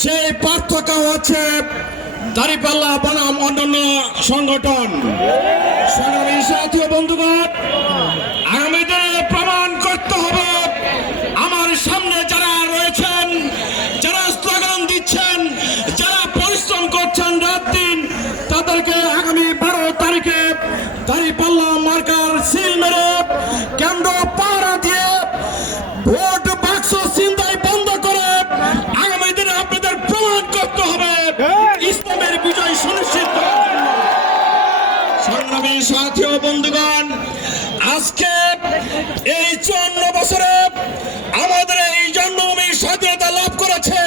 সেই পার্থক্য হচ্ছে দাঁড়িপাল্লা বনাম অন্যান্য সংগঠন। সংগ্রামী সাথী ও বন্ধুগণ, আগামী দিনে প্রমাণ করতে হবে আমার সামনে যারা রয়েছেন, যারা স্লোগান দিচ্ছেন, যারা পরিশ্রম করছেন রাত দিন, তাদেরকে আগামী 12 তারিখে দাঁড়িপাল্লা মার্কার সিল মেরে কেন্দ্র পাহারা দিয়ে ভোট বাক্স ছিনতাই বন্ধ করে আগামী দিনে আপনাদের প্রমাণ করতে হবে ইসলামের বিজয় সুনিশ্চিত করার জন্য। সংগ্রামী সাথী ও বন্ধুগণ, আজকে এই 54 বছরে আমাদের এই জন্মভূমি স্বাধীনতা লাভ করেছে।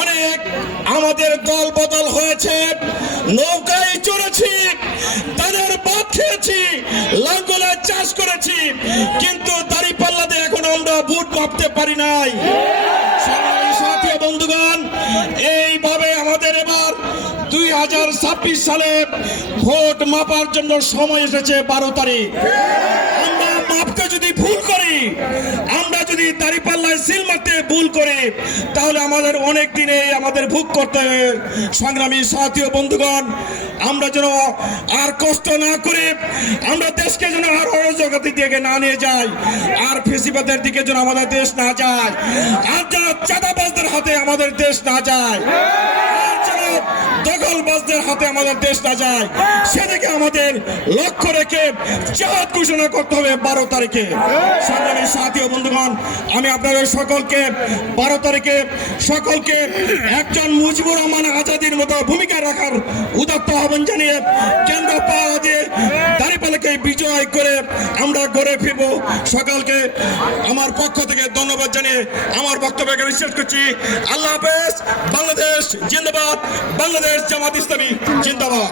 অনেক আমাদের দল বদল হয়েছে, নৌকায় চড়েছি, তাদের বাদ খেয়েছি, লাঙ্গলে চাষ করেছি, কিন্তু দাঁড়িপাল্লাতে এখন আমরা ভোট মাপতে পারি নাই। সংগ্রামী সাথী ও বন্ধুগণ, এইভাবে আমাদের এবার 2026 সালে ভোট মাপার জন্য সময় এসেছে 12 তারিখ। আমরা মাপতে যদি ভুল করি, আমরা যদি দাঁড়িপাল্লায় সিল মারতে ভুল করি, তাহলে আমাদের অনেক দিনে আমাদের ভোগ করতে হবে। সংগ্রামী সাথী ও বন্ধুগণ, আমরা যেন আর কষ্ট না করে আমরা দেশকে যেন আর অরাজকতার দিকে না নিয়ে যাই, আর ফেসিবাদের দিকে যেন আমাদের দেশ না যায়, আর যেন চাঁদাবাজদের হাতে আমাদের দেশ না যায়, আর যেন দখলবাজদের হাতে আমাদের দেশ না যায়, সেদিকে আমাদের লক্ষ্য রেখে জিহাদ ঘোষণা করতে হবে 12 তারিখে। সংগ্রামী সাথী ও বন্ধুগণ, আমি আপনাদের সকলকে 12 তারিখে সকলকে একজন মুজিবুর রহমান আজাদির মতো ভূমিকা রাখার উদাত্ত আহ্বান জানিয়ে কেন্দ্র পাহারা দিয়ে দাঁড়িপাল্লাকে বিজয় করে আমরা ঘরে ফিরব। সকলকে আমার পক্ষ থেকে ধন্যবাদ জানিয়ে আমার বক্তব্যকে শেষ করছি। আল্লাহ হাফেজ। বাংলাদেশ জিন্দাবাদ। বাংলাদেশ জামাত ইসলামী জিন্দাবাদ।